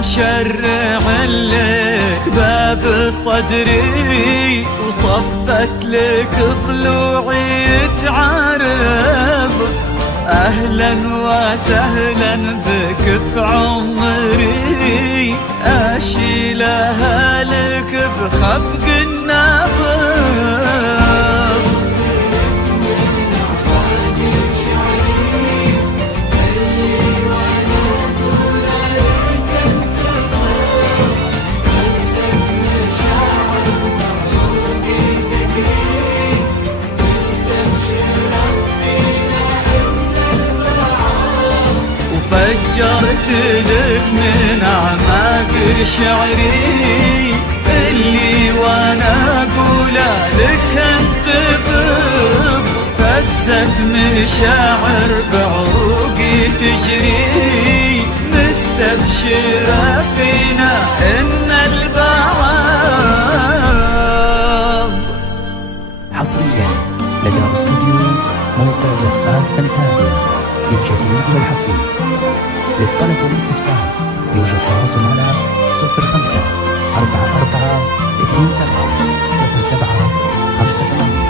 مشرع لك باب صدري وصفت لك ضلوعي تعرض. أهلا وسهلا بك في عمري أشيلها لك بخفق النبض. فجرت لك من أعماق شعري اللي وانا أقوله لك انتفض. فزت مشاعر بعروقي تجري مستبشرة فينا إن البعض. حصريا لدى استوديو موقع زفات فانتازيا للجديد والحصري. للطلب والاستفسار يرجى التواصل على 05 44 27 07 58.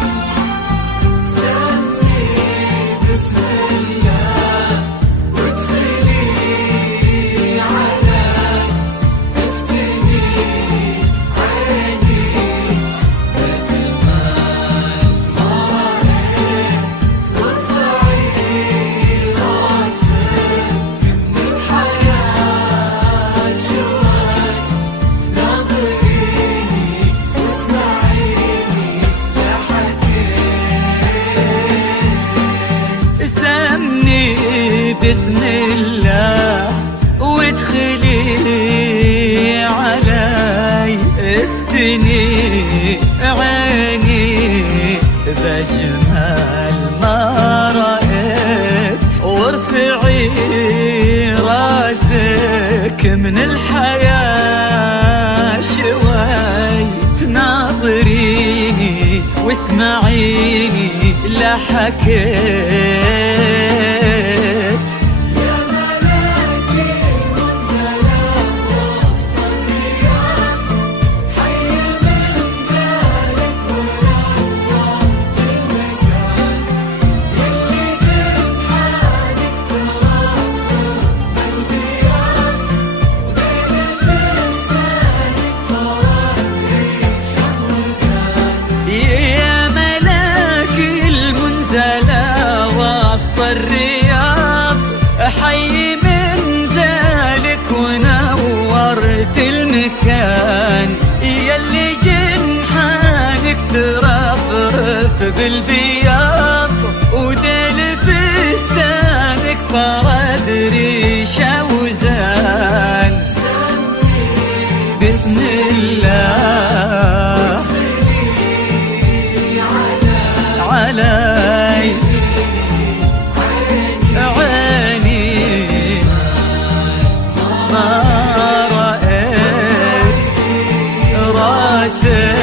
بسم الله وادخلي علي افتني عيني بجمال ما رأيت. وارفعي راسك من الحياة شوي ناظريني واسمعيني لا حكيت. حي منزلك ونورت المكان يلي جنحانك ترفرف بالبياض وديل فستانك فرد ريشة وزان. بسم الله علي راسك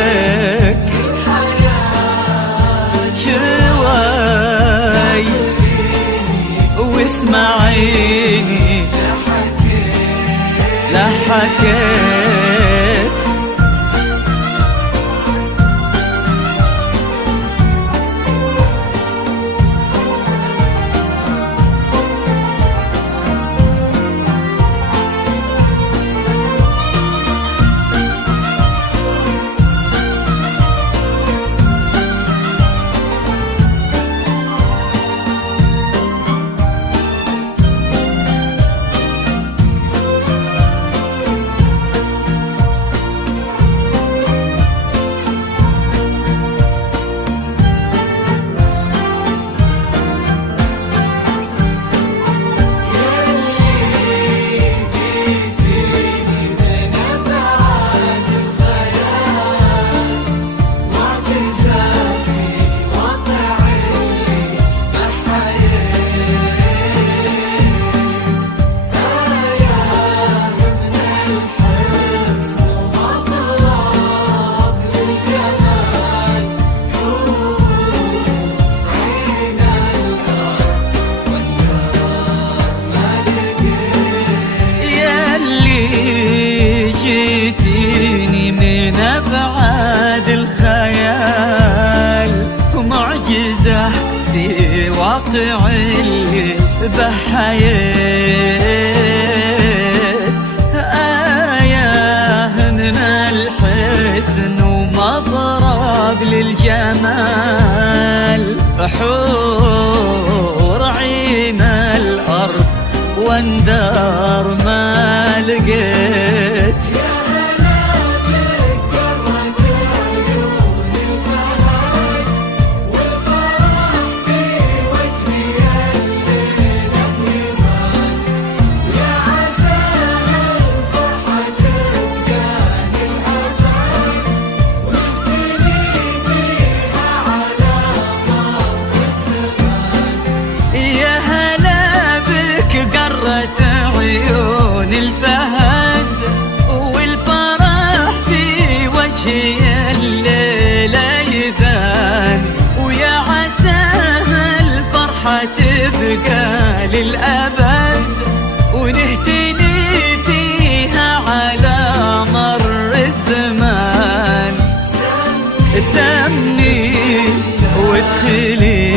الواقع اللي بحيت آية من الحسن ومضرب للجمال، حور عين الأرض واندار ما لقيت. عيون الفهد والفرح في وجه الليلة يبان، ويا عساها الفرحة تبقى للأبد، ونهتني فيها على مر الزمان. سمي وادخلي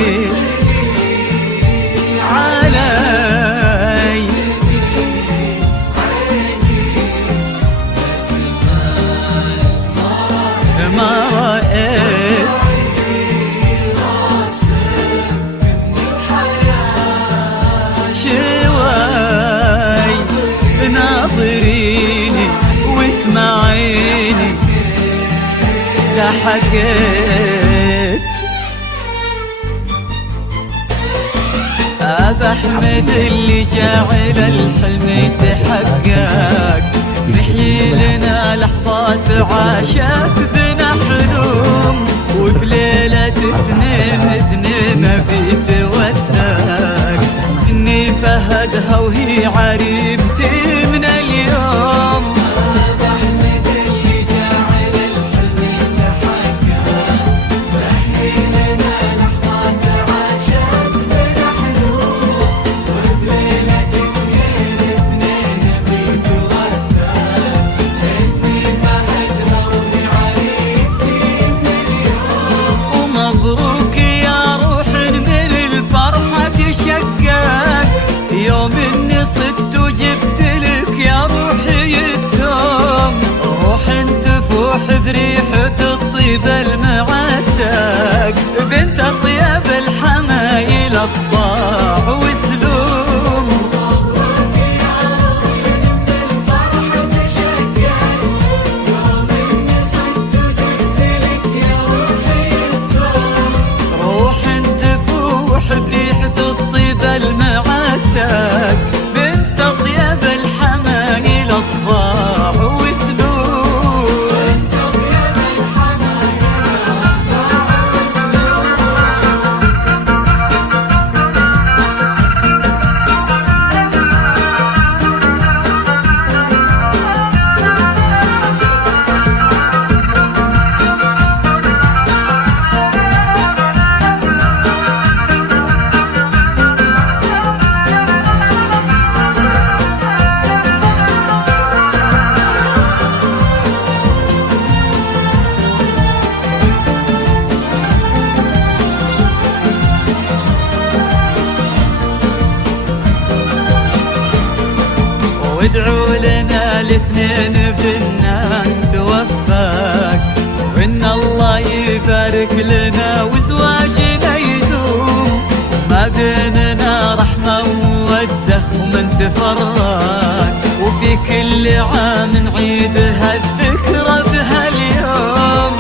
ناظريني واسمعيني لا حكيت. أبا أحمد اللي جعل الحلم يتحقق، نحيي لنا لحظات عاشت بنا حلم، وبليلة اثنين بيتوثق، إني فهدها وهي عريبتي من اليوم. أبا أحمد اللي جعل الحلم يتحقق، نحيي لنا لحظات عاشت بنا حلم، وبليلة اثنين بيتوثق، إني فهدها وهي عريبتي من اليوم. ومبروك يا روح من الفرحة تشقق، يوم اني صدت وجبت لك يا روحي التوم، روح تفوح بريحة الطيب المعتق، بنت اطيب الحمايل اطباع وسلوم. مبروك يا روح من الفرحة تشقق، يوم اني صدت وجبت لك يا روحي التوم، روح تفوح بريحة الطيب المعتق، بنت اطيب الحمايل اطباع وسلوم. بنت اطيب الحمايل اطباع وسلوم. وادعوا لنا الاثنين بنا نتوفق، وان الله يبارك لنا وزواجنا يدوم، ما بيننا رحمة ومودة ومن تفرق، وفي كل عام نعيد هالذكرى بهاليوم.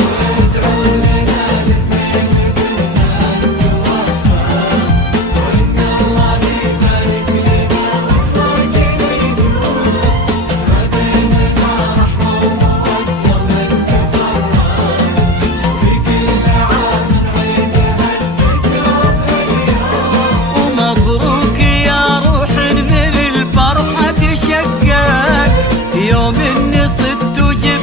مبروك يا روح من الفرحة تشقق، يوم اني صدت وجبت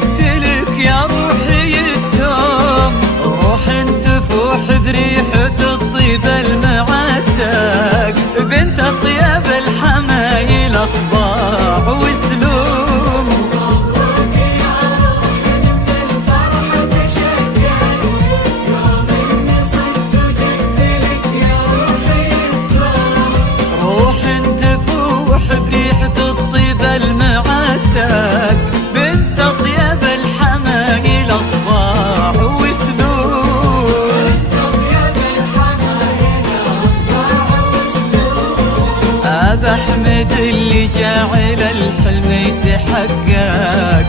جاعل الحلم يتحقق،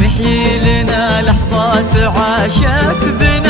محيي لنا لحظات عاشت بنا